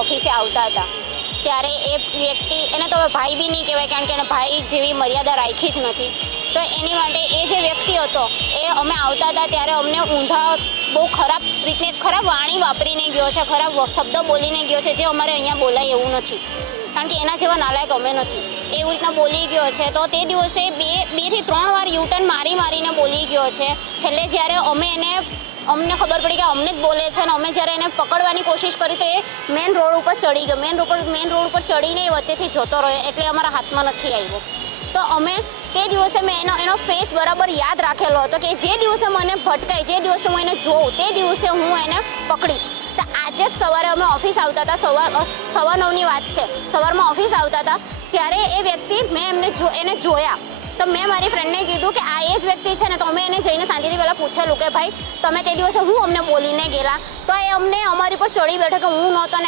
ઓફિસે આવતા હતા ત્યારે એ વ્યક્તિ એને તો હવે ભાઈ બી નહીં કહેવાય, કારણ કે એને ભાઈ જેવી મર્યાદા રાખી જ નથી. તો એની માટે એ જે વ્યક્તિ હતો એ અમે આવતા હતા ત્યારે અમને ઊંધા બહુ ખરાબ રીતને ખરાબ વાણી વાપરીને ગયો છે, ખરાબ શબ્દ બોલીને ગયો છે, જે અમારે અહીંયા બોલાય એવું નથી, કારણ કે એના જેવા નાલાયક અમે નથી. એવી રીતના બોલી ગયો છે. તો તે દિવસે બે થી ત્રણ વાર યુટર્ન મારીને બોલી ગયો છે. છેલ્લે જ્યારે અમને ખબર પડી કે અમને જ બોલે છે અને અમે જ્યારે એને પકડવાની કોશિશ કરી તો એ મેઇન રોડ ઉપર ચડી ગયો. મેઇન રોડ ઉપર ચડીને એ વચ્ચેથી જતો રહ્યો, એટલે અમારા હાથમાં નથી આવ્યો. તો અમે તે દિવસે મેં એનો ફેસ બરાબર યાદ રાખેલો હતો કે જે દિવસે મને ભટકાય, જે દિવસે હું એને જોઉં તે દિવસે હું એને પકડીશ. તો આજે જ સવારે અમે ઓફિસ આવતા હતા, સવા 9ની વાત છે, સવારમાં ઓફિસ આવતા હતા ત્યારે એ વ્યક્તિ મેં એને જોયા. તો મેં મારી ફ્રેન્ડને કીધું કે આ એ જ વ્યક્તિ છે ને. તો અમે એને જઈને શાંતિથી પહેલાં પૂછેલું કે ભાઈ તમે તે દિવસે હું અમને બોલીને ગયેલા. તો એ અમને અમારી પર ચડી બેઠો કે હું નહોતો ને